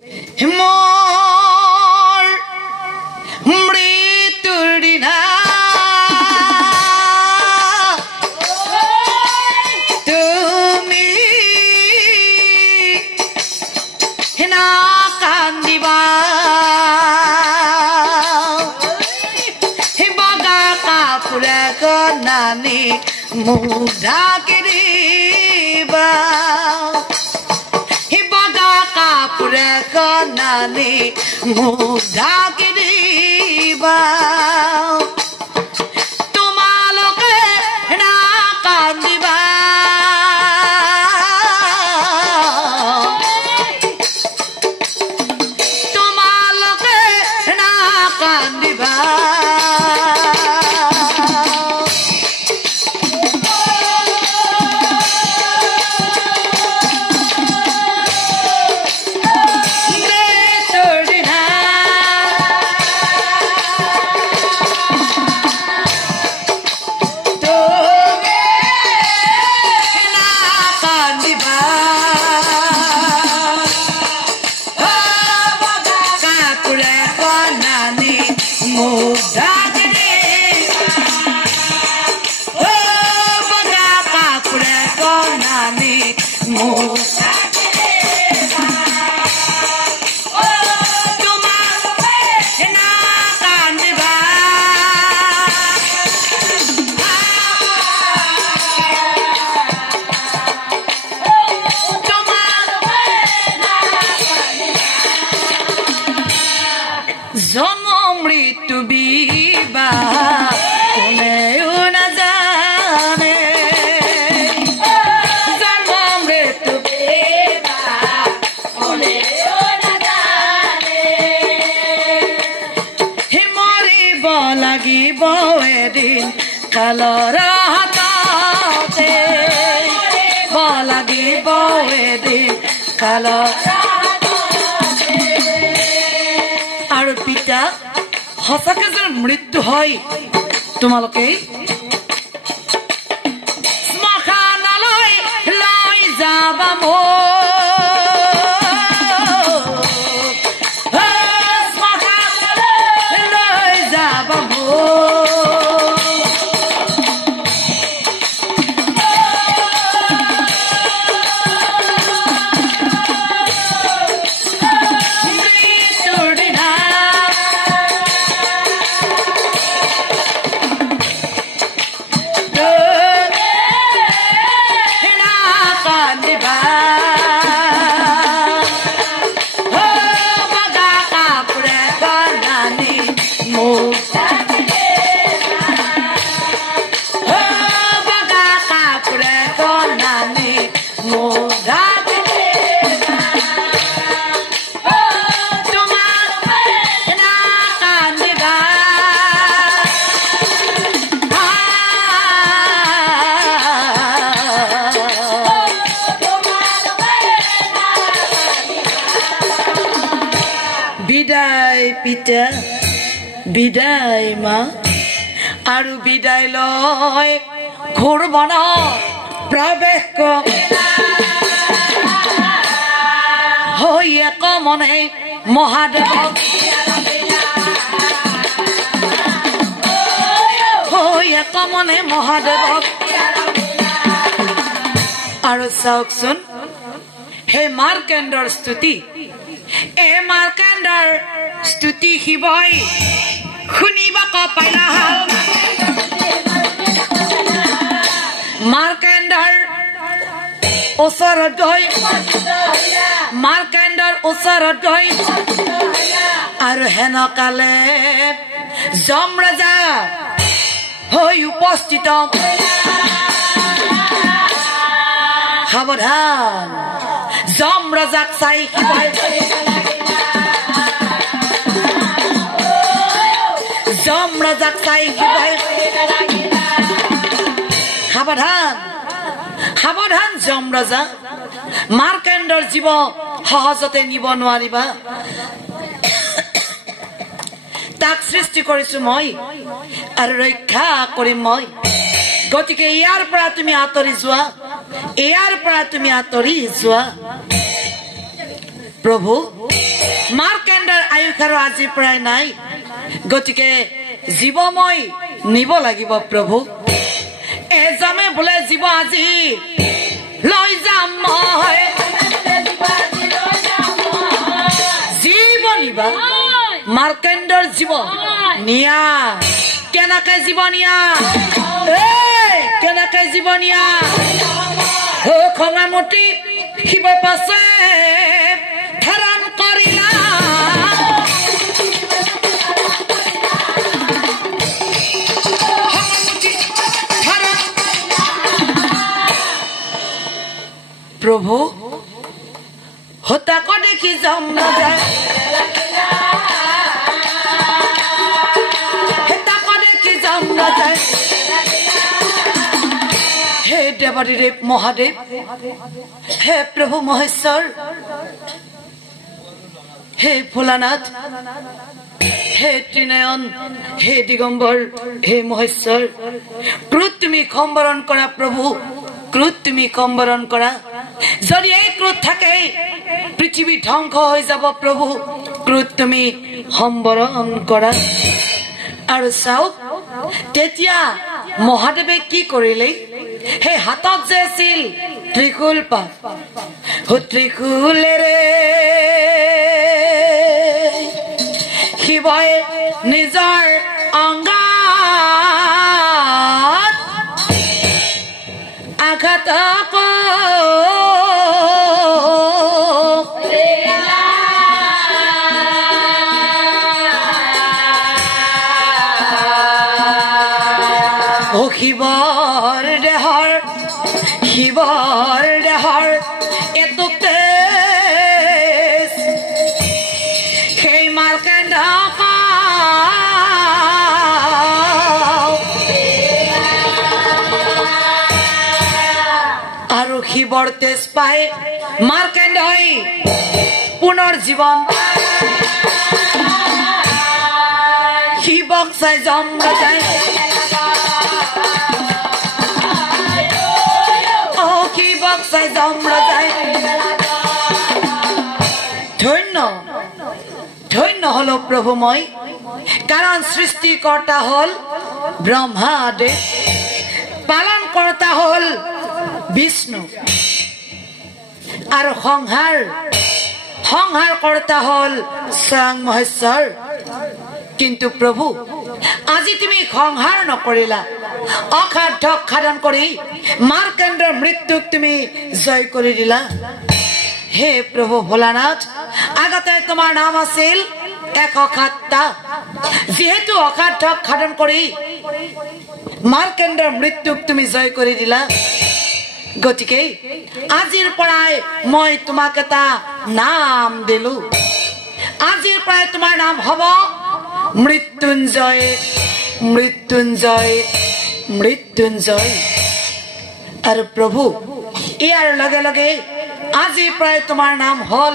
মোৰ মৃত্যুৰ দিনা তুমি না কান্দিবা বগা কাপোৰে কণানি মুখ ঢাকি দিবা কাপোৰে কণানি মুখ ঢাকি দিবা তোমালোকে না কান্দিবা তোমালোকে না কান্দিবা কালৰ হাততে লাগিব এদিন কালৰ আৰু পিতা সঁচাকে যদি মৃত্যু হয় তোমালোকে শ্মশানলৈ লৈ যাবা পিতা বিদায় মা আৰু বিদায় লৈ ঘৰ বনত প্ৰৱেশ হৈ এক মনে মহাদেৱক হৈ এক মনে মহাদেৱক আৰু চাওকচোন হে মাৰ্কেণ্ডৰ স্তুতি এ মাৰ্কেণ্ডৰ স্তুতি শিৱই শুনিবা কপাইলা মাৰ্কেণ্ডৰ ওচৰত গৈ মাৰ্কেণ্ডৰ ওচৰত গৈ আৰু হেনকালে যম ৰজা হৈ উপস্থিত সাৱধান যম ৰজাক চাই শিৱই যম ৰজাক চাই শিৱই সাৱধান সাৱধান যম ৰজা মাৰ্কেণ্ডৰ জীৱ সহজতে নিব নোৱাৰিবা তাক সৃষ্টি কৰিছো মই আৰু ৰক্ষা কৰিম মই গতিকে ইয়াৰ পৰা তুমি আঁতৰি যোৱা ইয়াৰ পৰা তুমি আঁতৰি যোৱা প্ৰভু মাৰ্কেণ্ডৰ আয়ুষ আৰু আজিৰ পৰাই নাই গতিকে জীৱ মই নিব লাগিব প্ৰভু এজামে বোলে জীৱ আজি লৈ যাম মই জীৱ নিবা মাৰ্কেণ্ডৰ জীৱ নিয়া কেনেকে জীৱ নিয়া কেনেকে জীৱ নিয়া খঙামতি শিৱ পাছে ধাৰণ কৰিলা প্ৰভু হতাক দেখি যাম নাযায় হেতাক দেখি যাম নাযায় হে দেৱাদিদেৱ মহাদেৱ হে প্ৰভু মহেশ্বৰ হে ভোলানাথ হে ত্ৰিনয়ন হে দিগম্বৰ হে মহেশ্বৰ ক্ৰোধ তুমি সম্বৰণ কৰা প্ৰভু ক্ৰোধ তুমি সম্বৰণ কৰা যদি এই ক্ৰোধ থাকে পৃথিৱী ধ্বংস হৈ যাব প্ৰভু ক্ৰোধ তুমি সম্বৰণ কৰা আৰু চাওক তেতিয়া মহাদেৱে কি কৰিলে সেই হাতত যে আছিল ত্ৰিশূল পাত ত্ৰিশূলেৰে শিৱই নিজৰ অংগাত আঘাত শিৱৰ দেহৰ এটুতে সেই মাৰ্কেণ্ড আৰু শিৱৰ তেজ পাই মাৰ্কেণ্ড হৈ পুনৰ জীৱন শিৱক চাই জম যায় ধন্য ধন্য হলো প্ৰভু মই কাৰণ সৃষ্টিকৰ্তা হল ব্ৰহ্মাদেৱ পালন কৰ্তা হল বিষ্ণু আৰু সংহাৰ কৰ্তা হল স্বয়ং মহেশ্বৰ কিন্তু প্ৰভু আজি তুমি সংহাৰ নকৰিলা অসাধ্য সাধন কৰি মাৰ্কেণ্ডৰ মৃত্যুক তুমি জয় কৰি দিলা হে প্ৰভু ভোলানাথ আগতে তোমাৰ নাম আছিল 107টা যেহেতু অসাধ্য সাধন কৰি মাৰ্কেণ্ডৰ মৃত্যুক তুমি জয় কৰি দিলা গতিকে আজিৰ পৰাই মই তোমাক এটা নাম দিলো আজিৰ পৰাই তোমাৰ নাম হ'ব মৃত্যুঞ্জয় মৃত্যুঞ্জয় মৃত্যুঞ্জয় আৰু প্ৰভু ইয়াৰ লগে লগে আজিৰ পৰাই তোমাৰ নাম হল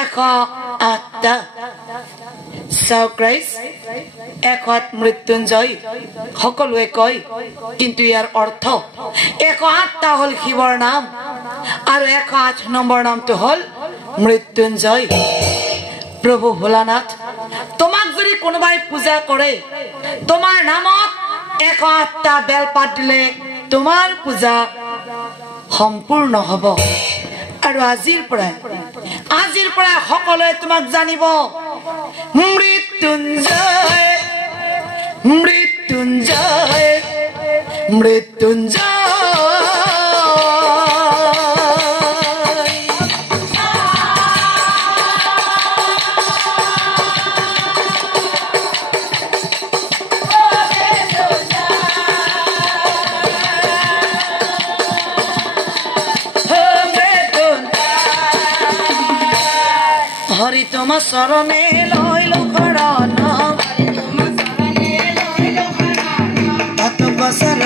108টা চাওক্ৰাইজ 108 মৃত্যুঞ্জয় সকলোৱে কয় কিন্তু ইয়াৰ অৰ্থ 108টা হল শিৱৰ নাম আৰু 108 নম্বৰ নামটো হল মৃত্যুঞ্জয় প্ৰভু ভোলানাথ তোমাক যদি কোনোবাই পূজা কৰে তোমাৰ নামত 108টা বেলপাত দিলে তোমাৰ পূজা সম্পূৰ্ণ হ'ব আৰু আজিৰ পৰা সকলোৱে তোমাক জানিব মৃত্যুঞ্জয় মৃত্যুঞ্জয় মৃত্যুঞ্জয় হৰি তোমাৰ শৰণে লইল শৰণ কত বছৰ